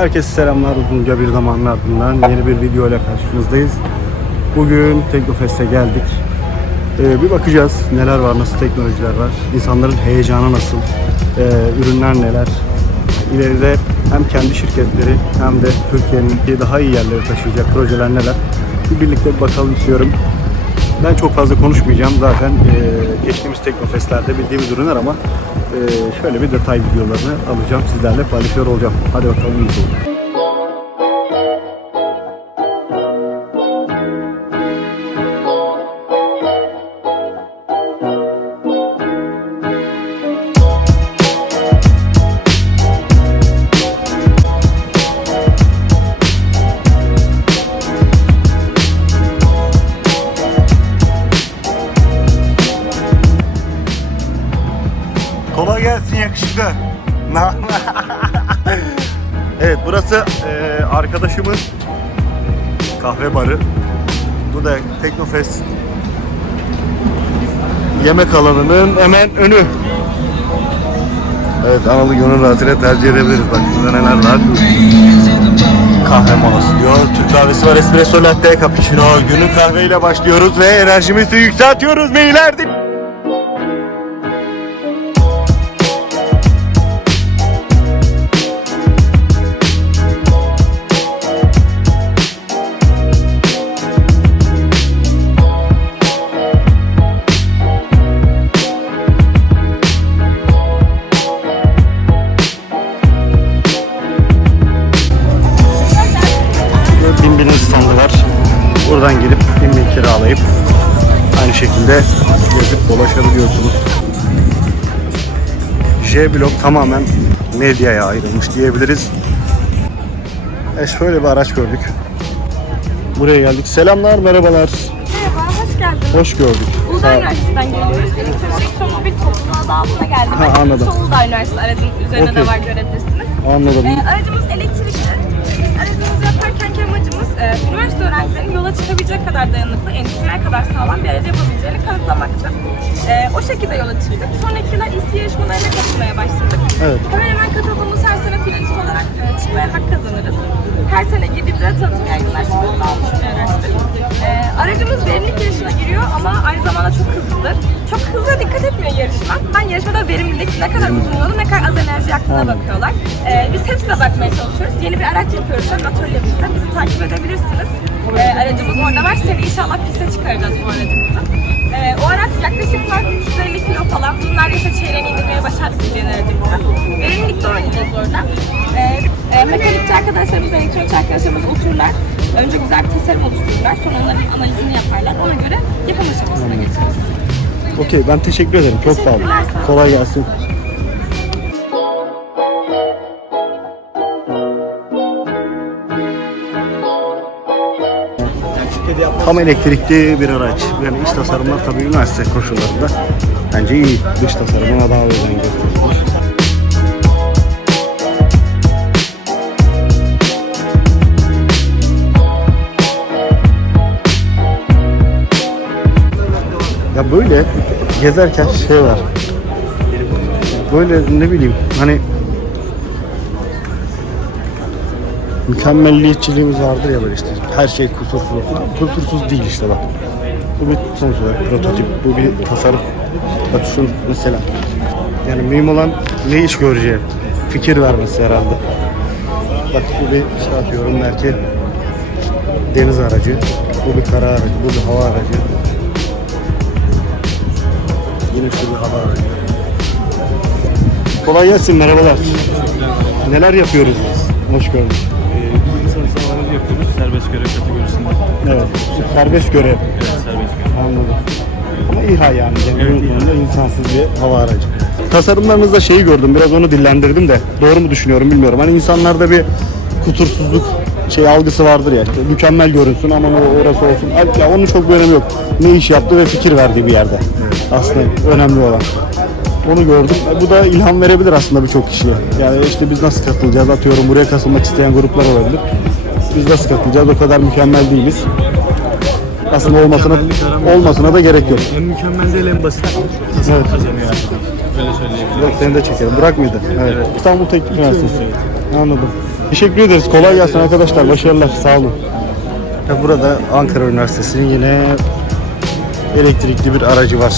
Herkese selamlar uzunca bir zamanın ardından yeni bir video ile karşınızdayız. Bugün Teknofest'e geldik. Ee, bir bakacağız neler var, nasıl teknolojiler var, insanların heyecanı nasıl, ee, ürünler neler. İleride hem kendi şirketleri hem de Türkiye'nin daha iyi yerlere taşıyacak projeler neler. Bir birlikte bir bakalım istiyorum. Ben çok fazla konuşmayacağım zaten ee, geçtiğimiz Teknofest'lerde bildiğimiz ürünler ama şöyle bir detay videolarını alacağım sizlerle paylaşıyor olacağım. Hadi bakalım iyi seyirler. Kolay gelsin yakışıklı. Evet burası e, arkadaşımın kahve barı. Bu da Teknofest yemek alanının hemen önü. Evet Anadolu Gönül Rahatı'yla tercih edebiliriz. Bak burada neler var. Kahve molası diyor. Türk kahvesi var. Espresso latte, cappuccino. Günün kahveyle başlıyoruz ve enerjimizi yükseltiyoruz beyler. J blok tamamen medyaya ayrılmış diyebiliriz. E şöyle bir araç gördük. Buraya geldik. Selamlar, merhabalar. Merhaba, hoş geldiniz. Hoş gördük. Uludağ Üniversitesi'nden geliyoruz. Elektronik otomobil topluluğu adı altına geldim. Ha, anladım. Uludağ Üniversitesi aracın üzerinde Okey. de var görebilirsiniz. Anladım. Ee, aracımız elektrikli. Biz aracımızı yaparkenki amacımız e, üniversite öğrencilerinin yola çıkabilecek kadar dayanıklı, endüstriyel kadar sağlam bir aracı yapabileceğini kanıtlamaktı. E, o şekilde yola çıktık. Sonraki İSİ yarışmalarına katılmaya başladık. Evet. Hemen hemen katıldığımız her sene finalist olarak e, çıkmaya hak kazanırız. Her sene gidip de tanıtım yaygınlaştırılma almış bir araçtır. E, aracımız verimlilik yarışına giriyor ama aynı zamanda çok hızlıdır. Çok hızlı dikkat etmiyor yarışma. Ben yarışmada verimlilik ne kadar uzun yolu ne kadar az enerji yaktığına bakıyorlar. E, biz hepsine bakmaya çalışıyoruz. Yeni bir araç yapıyoruz an atölyemizde. Bizi takip edebilirsiniz. E, aracımız orada var. Seni inşallah piste çıkaracağız bu aracımızı. E, o araç yaklaşık var 350 kilo falan. Bunun neredeyse çeyreğini indirmeye başardık biz aracımızı. Verimlilikte oynayacağız orada. E, e, mekanikçi arkadaşlarımız, elektronikçi arkadaşlarımız otururlar. Önce güzel bir tasarım oluştururlar. Sonra onların analizini yaparlar. Ona göre yapım aşamasına geçeriz. Okey ben teşekkür ederim. Çok sağ olun. Kolay gelsin. Tam elektrikli bir araç. Yani iç tasarımlar tabii üniversite koşullarında bence iyi. Dış tasarımına daha özen gösterilmiş. Ya böyle gezerken şey var. Böyle ne bileyim hani mükemmelliyetçiliğimiz vardır ya böyle işte her şey kusursuz. Kusursuz değil işte bak. Bu bir sonuç olarak prototip, bu bir tasarım. Bak şu mesela. Yani mühim olan ne iş göreceği, fikir vermesi herhalde. Bak bu bir şey atıyorum belki deniz aracı, bu bir kara aracı, bu bir hava aracı. Yine şu bir hava aracı. Kolay gelsin, merhabalar. Neler yapıyoruz biz? Hoş gördük. Serbest görev kategorisinde. Evet, serbest görev. Evet serbest görev. Anladım. Ama İHA yani. Evet, insansız bir hava aracı. Tasarımlarınızda şeyi gördüm. Biraz onu dillendirdim de. Doğru mu düşünüyorum bilmiyorum. Hani insanlarda bir kusursuzluk şey algısı vardır ya. işte mükemmel görünsün ama orası olsun. Ya onun çok bir önemi yok. Ne iş yaptı ve fikir verdiği bir yerde. Aslında önemli olan. Onu gördüm. E, bu da ilham verebilir aslında birçok kişiye. Yani işte biz nasıl katılacağız? Atıyorum buraya katılmak isteyen gruplar olabilir. Biz nasıl katılacağız? O kadar mükemmel değiliz. Aslında olmasına olmasına da gerek yok. En mükemmel değil en basit. Evet. Öyle söyleyebilirim. Yok seni de çekelim. Burak mıydı? Evet. İstanbul Teknik Üniversitesi. Anladım. Teşekkür ederiz. Kolay gelsin arkadaşlar. Başarılar. Sağ olun. Burada Ankara Üniversitesi'nin yine elektrikli bir aracı var.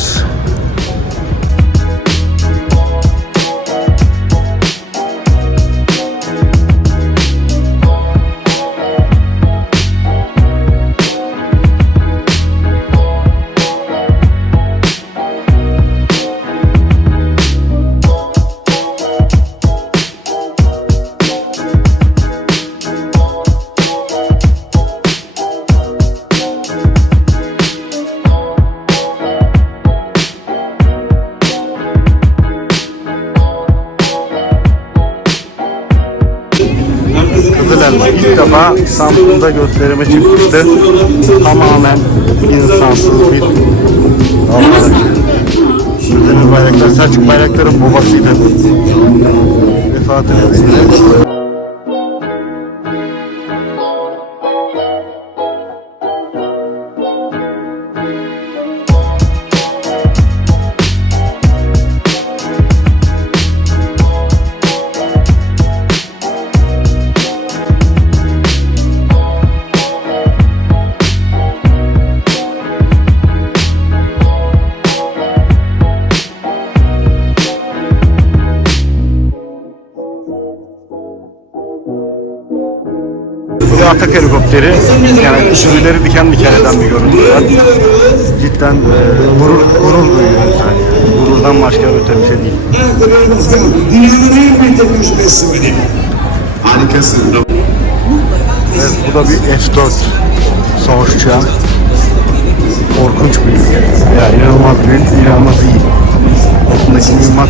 Gösterime çıkmıştı. Tamamen insansız bir alan. Özdemir Bayraktar, Selçuk Bayraktar'ın babasıydı. Vefatı nedeniyle. Atak helikopteri. Yani tüyleri diken diken eden bir görüntü var. Cidden e, gurur, gurur duyuyor insan. Gururdan başka öte bir şey değil. Dünyanın en büyük teknoloji teslimini. Harikasın. Evet, bu da bir F-4 savaş uçağı. Korkunç büyük. Ya inanılmaz büyük, inanılmaz iyi. Altındaki mühimmat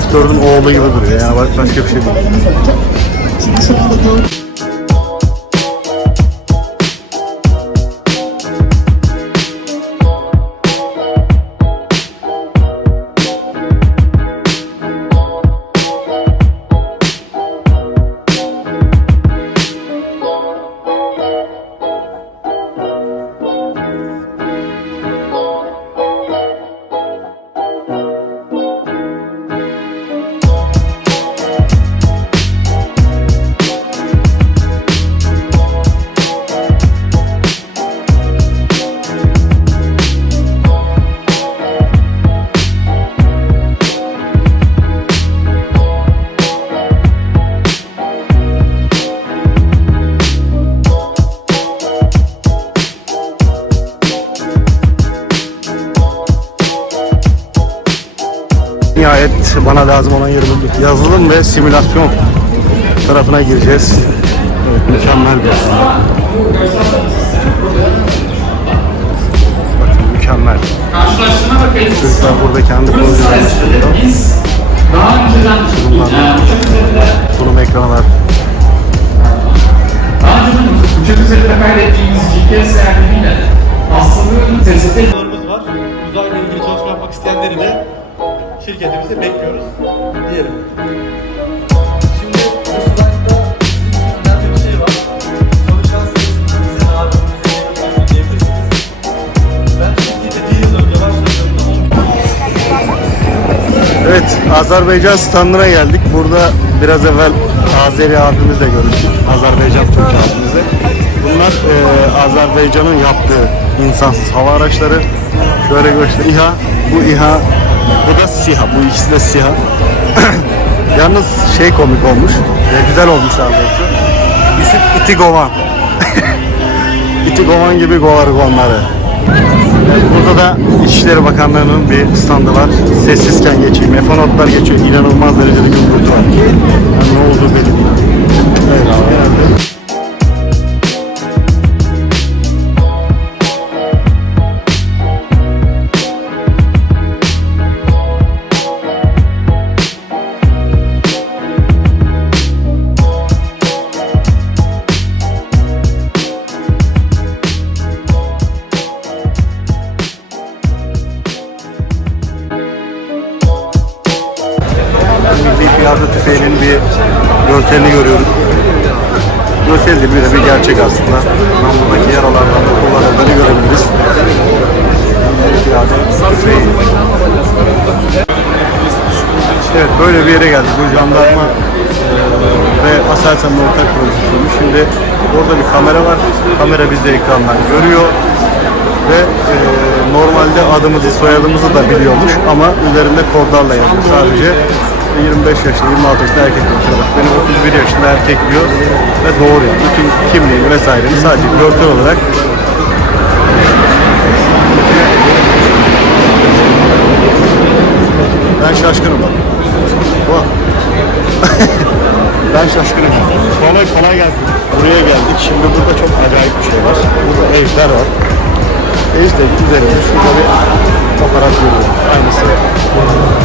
F-4'ün oğlu gibi duruyor. Yani başka bir şey değil. Lazım olan yerimiz yazılım ve simülasyon tarafına gireceğiz. Evet, mükemmel bir. Bakın mükemmel. Çocuklar burada kendi projelerini sunuyor. Daha önceden uçak üzerinde, Sunum ekranı var. daha önceden uçak üzerinde kaydettiğimiz GPS yardımıyla hastalığı tespit var. Uzayla ilgili çalışma yapmak isteyenleri de şirketimizde bekliyoruz diyelim. Şimdi bu slaytta önemli bir var. Çalışan sayısından bize daha çok diyebilirsiniz. Ben şirkete bir yıl önce başladığımda 10 Evet, Azerbaycan standına geldik. Burada biraz evvel Azeri abimizle görüştük. Azerbaycan Türk abimizle. Bunlar e, Azerbaycan'ın yaptığı insansız hava araçları. Şöyle göster. İHA, bu İHA, bu da SİHA. Bu ikisi de SİHA. Yalnız şey komik olmuş. E, güzel olmuş daha doğrusu. İsim İtigovan. İtigovan gibi govarık onları. Burada da İçişleri Bakanlığı'nın bir standı var. Sessizken geçeyim. F-16'lar geçiyor. İnanılmaz derecede gürültü var. Yani ne olduğu belli değil. Evet abi. Aselsan'ın ortak projesi. Şimdi orada bir kamera var. Kamera bizi ekrandan görüyor ve e, normalde adımızı soyadımızı da biliyormuş ama üzerinde kodlarla yazıyor sadece 25 yaşında 26 yaşında erkek konuşuyor. Benim 31 yaşında erkek diyor ve doğru. Bütün kimliğini vesaireni sadece görsel olarak ben şaşkınım bak. Bak. Ben şaşkınım. Kolay kolay gelsin. Buraya geldik. Şimdi burada çok acayip bir şey var. Burada evler var. E işte üzerinde şurada bir aparat görüyorum. Aynısı.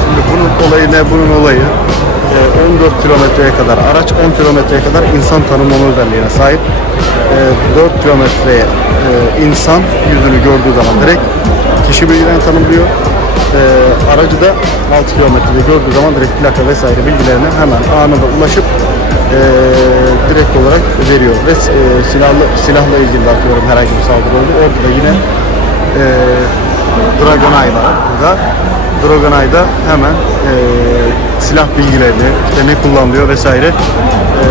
Şimdi bunun olayı ne? Bunun olayı e, 14 kilometreye kadar araç 10 kilometreye kadar insan tanımlama özelliğine sahip. E, 4 kilometreye e, insan yüzünü gördüğü zaman direkt kişi bilgilerini tanımlıyor. E, aracı da 6 kilometrede gördüğü zaman direkt plaka vesaire bilgilerine hemen anında ulaşıp e, direkt olarak veriyor. Ve e, silahlı, silahla ilgili de atıyorum herhangi bir saldırı oldu. Orada da yine e, Dragonay var burada. Dragonay'da hemen e, silah bilgilerini, işte ne kullanılıyor vesaire e,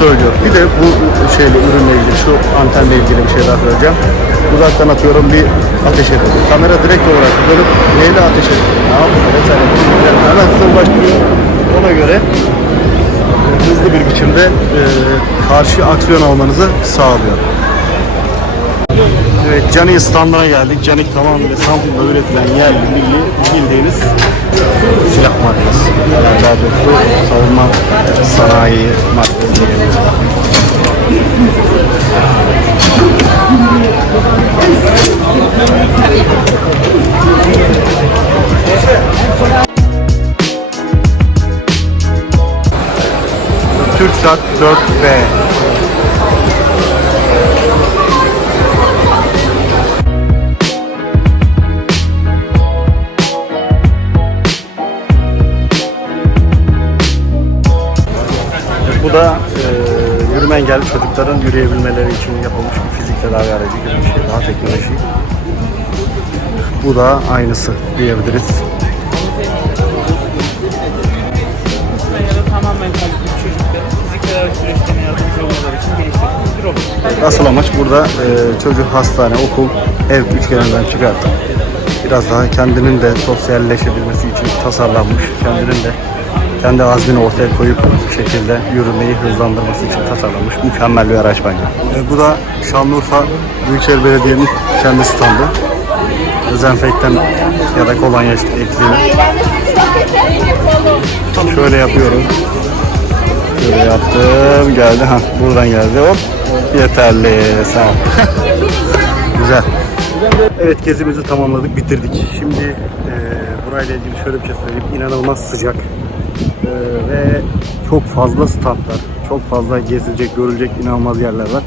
söylüyor. Bir de bu şeyle ürünle ilgili, şu antenle ilgili bir şey daha söyleyeceğim. Uzaktan atıyorum bir ateş ediyor. Kamera direkt olarak dönüp neyle ateş ediyor, ne yapıyor vesaire hemen size ulaştırıyor. Ona göre hızlı bir biçimde e, karşı aksiyon almanızı sağlıyor. Evet, Canik standına geldik. Canik tamamıyla Samsun'da üretilen yerli milli bildiğiniz silah markası. Yani daha doğrusu savunma sanayi markası diyelim. TürkSat 4B Bu da e, yürüme engelli çocukların yürüyebilmeleri için yapılmış bir fizik tedavi aracı gibi bir şey. Daha teknoloji. Bu da aynısı diyebiliriz. Süreçlerine yardımcı olmaları için geliştirilmiş bir robot. Asıl amaç burada e, çocuk hastane, okul, ev üçgeninden çıkartıp biraz daha kendinin de sosyalleşebilmesi için tasarlanmış, kendinin de kendi azmini ortaya koyup bu şekilde yürümeyi hızlandırması için tasarlanmış mükemmel bir araç bence. E, bu da Şanlıurfa Büyükşehir Belediye'nin kendi standı. Dezenfektan ya da kolonya işte şöyle yapıyorum. Şöyle yaptım geldi ha buradan geldi hop yeterli sağ ol. Güzel. Evet gezimizi tamamladık bitirdik. Şimdi e, burayla ilgili şöyle bir şey söyleyeyim. İnanılmaz sıcak E, ve çok fazla standlar, çok fazla gezilecek, görülecek inanılmaz yerler var.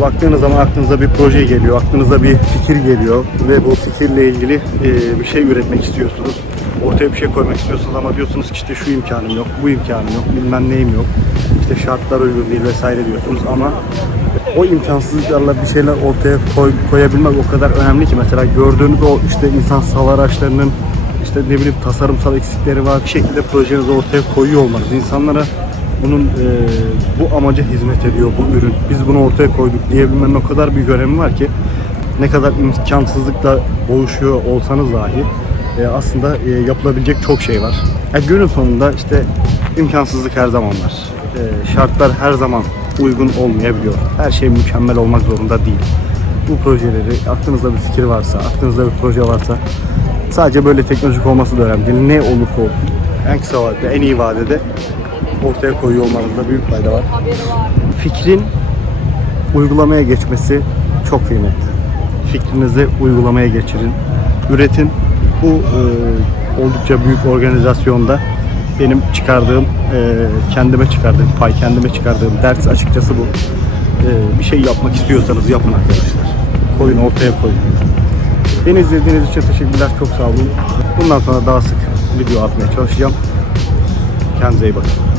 Baktığınız zaman aklınıza bir proje geliyor, aklınıza bir fikir geliyor ve bu fikirle ilgili e, bir şey üretmek istiyorsunuz. Ortaya bir şey koymak istiyorsunuz ama diyorsunuz ki işte şu imkanım yok, bu imkanım yok, bilmem neyim yok. İşte şartlar uygun değil vesaire diyorsunuz ama o imkansızlıklarla bir şeyler ortaya koy, koyabilmek o kadar önemli ki mesela gördüğünüz o işte insansal araçlarının işte ne bileyim tasarımsal eksikleri var bir şekilde projenizi ortaya koyuyor olmanız insanlara bunun e, bu amaca hizmet ediyor bu ürün. Biz bunu ortaya koyduk diyebilmenin o kadar büyük önemi var ki ne kadar imkansızlıkla boğuşuyor olsanız dahi e, aslında e, yapılabilecek çok şey var. Yani günün sonunda işte imkansızlık her zaman var. E, şartlar her zaman uygun olmayabiliyor. Her şey mükemmel olmak zorunda değil. Bu projeleri aklınızda bir fikir varsa, aklınızda bir proje varsa sadece böyle teknolojik olması da önemli değil. Ne olursa olsun en kısa vadede, en iyi vadede ortaya koyuyor olmanızda büyük fayda var. Fikrin uygulamaya geçmesi çok kıymetli. Fikrinizi uygulamaya geçirin, üretin. Bu e, oldukça büyük organizasyonda benim çıkardığım, e, kendime çıkardığım pay, kendime çıkardığım ders açıkçası bu. E, bir şey yapmak istiyorsanız yapın arkadaşlar. Koyun, ortaya koyun. Beni izlediğiniz için teşekkürler, çok sağ olun. Bundan sonra daha sık video atmaya çalışacağım. Kendinize iyi bakın.